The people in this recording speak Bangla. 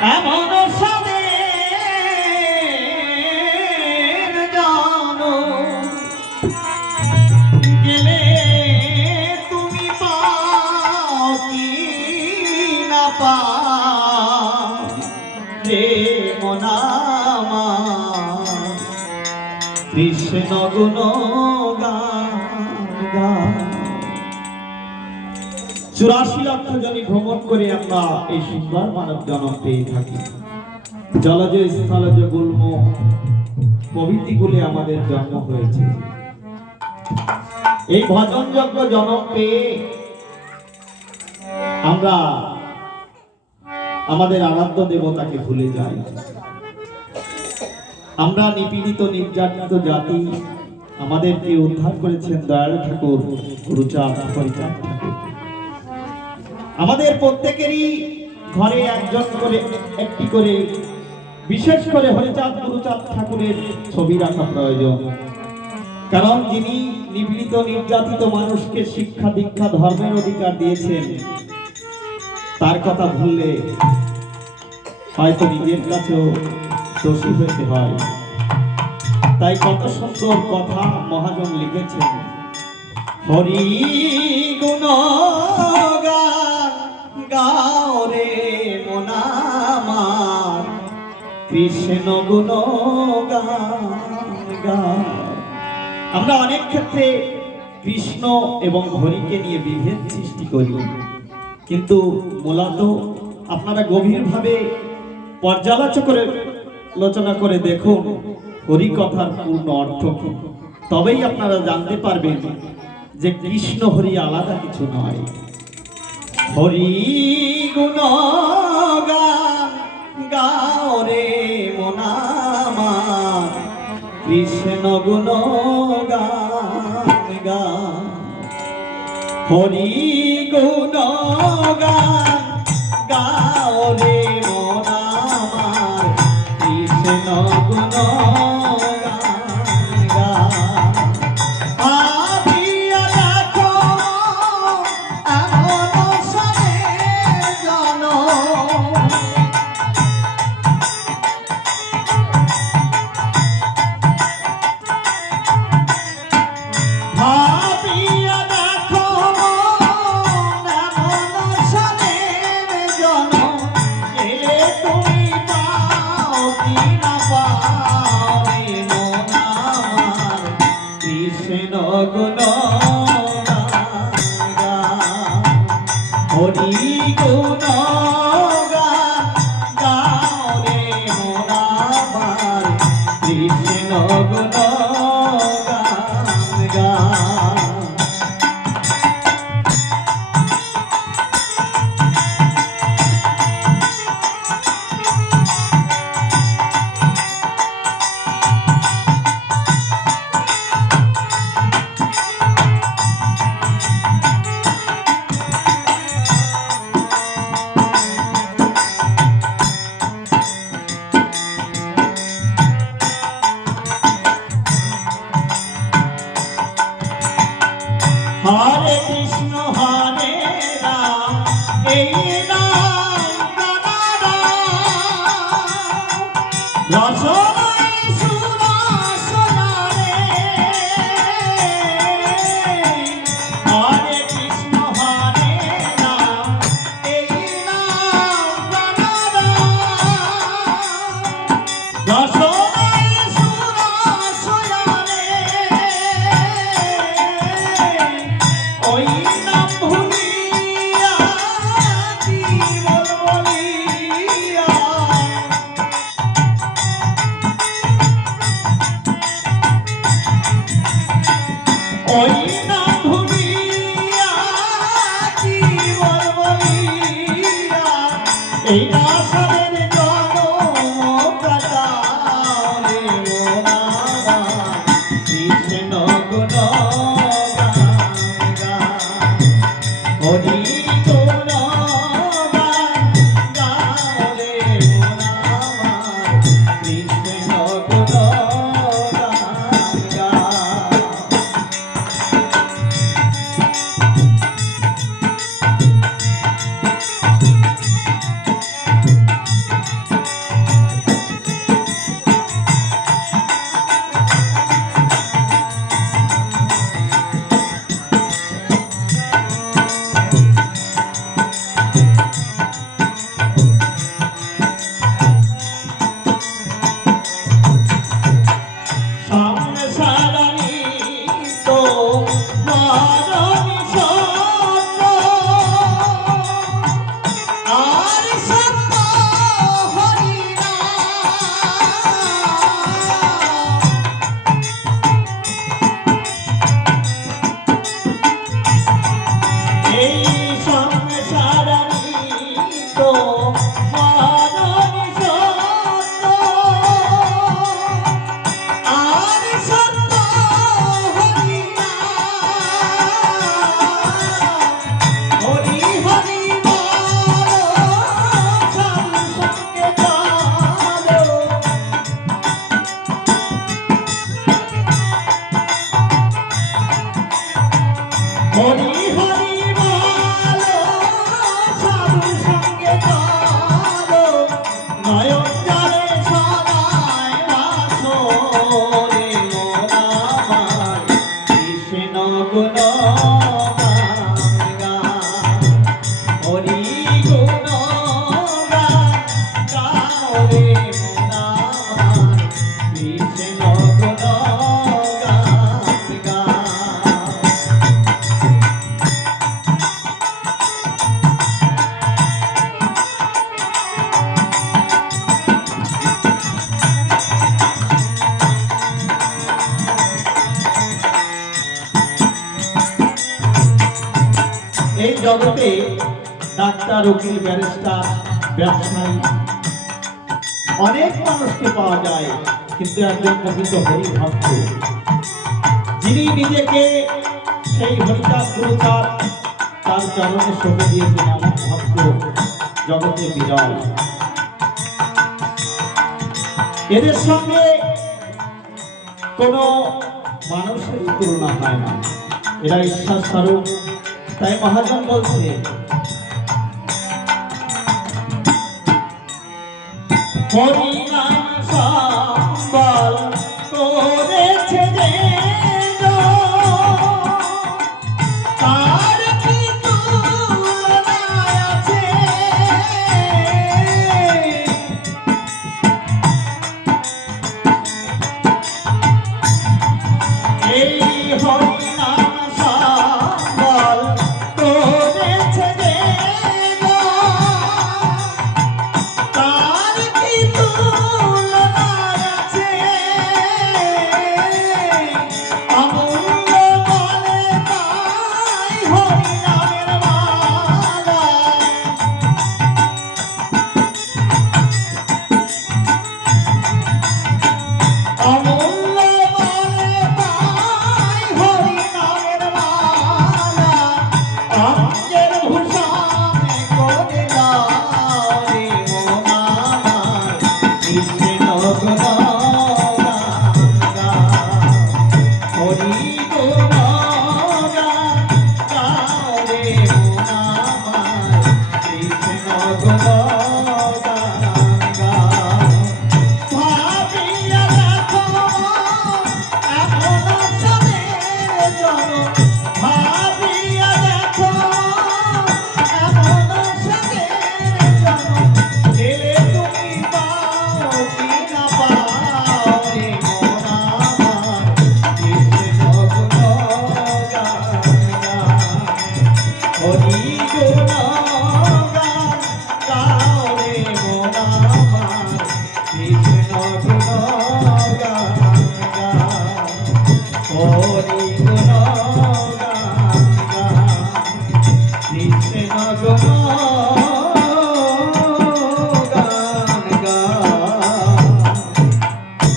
এমন সাদের জানো গেলে তুমি পাও কি না পাও রে মনামা কৃষ্ণ গুণ গান। 84 লক্ষ জনই ভ্রমণ করে আমরা এই সুন্দর মানব জন্ম পেয়ে থাকি। জলজ স্থলজ গুল্ম প্রভৃতিগুলি আমাদের জন্ম হয়েছে। এই ভজনযোগ্য জন্ম পেয়ে আমরা আমাদের আরাধ্য দেবতাকে ভুলে যাই। আমরা নিপীড়িত নির্যাতিত জাতি, আমাদেরকে উদ্ধার করেছেন দয়াল ঠাকুর গুরুচাঁদ হরিচাঁদ ঠাকুর। আমাদের প্রত্যেকেরই ঘরে একজন করে একটি করে বিশেষ করে হরিচাঁদ গুরুচাঁদ ঠাকুরের ছবি রাখা প্রয়োজন। কারণ যিনি নিপীড়িত নির্যাতিত মানুষকে শিক্ষা দীক্ষা ধর্মের অধিকার দিয়েছেন, তার কথা ভুললে হয়তো নিজের কাছেও দোষী হতে হয়। তাই কত সুন্দর কথা মহাজন লিখেছেন। হরি গুণ গাও রে মনামার কৃষ্ণ গুণ গাও। আমরা অনেক ক্ষেত্রে কৃষ্ণ এবং হরিকে নিয়ে বিভেদ সৃষ্টি করি, কিন্তু মূলত আপনারা গভীরভাবে পর্যালোচনা করে দেখুন হরি কথার পূর্ণ অর্থ কি। তবেই আপনারা জানতে পারবেন যে কৃষ্ণ হরি আলাদা কিছু নয়। হরি গুণ গাও রে মনামা কৃষ্ণ গুণ গাও। হরি গুণ গাও রে মনামার কৃষ্ণ গুণ হরি গুণ গাও রে মনামার কৃষ্ণ গুণ হরে কৃষ্ণ হরে রাম এই নাম রসনাই সুরসনারে। হরে কৃষ্ণ হরে রাম এই নাম রসনাই সুরসনারে। ওই নাম ভুলিয়া জগতে ডাক্তার, উকিল, ব্যারিস্টার, ব্যবসায়ী অনেক মানুষকে পাওয়া যায়, কিন্তু একজন প্রকৃত হরি ভক্ত যিনি নিজেকে সেই হরিচাঁদ গুরুচাঁদ তার চরণে সঁপে দিয়েছেন, এমন ভক্ত জগতে বিরল। এদের সঙ্গে কোনো মানুষের তুলনা হয় না, এরা ঈশ্বর স্বরূপ। তাই মহাজন বলছে, হরি নাম সম্বল করেছে যে তার কি তুলনা আছে? এই হরি নাম সম্বল করেছে যে তার কি তুলনা আছে? অমূল্য বলে তাই হরি নামের মালা, অমূল্য বলে তাই হরি নামের মালা, অঙ্গের ভূষণে করে দাও রে মন আমার, কৃষ্ণ গুণগান গাও, হরি গুণগান গাও রে মন আমার, কৃষ্ণ গুণগান গাও। ভাবিয়া দেখো এমন স্বামীর জনম, ভাবিয়া দেখো এমন স্বামীর জনম, দিলে তুমি পাও কি না পাও রে মন আমার, কৃষ্ণ গুণগান গাও, হরি গুণগান গাও রে মন আমার, কৃষ্ণ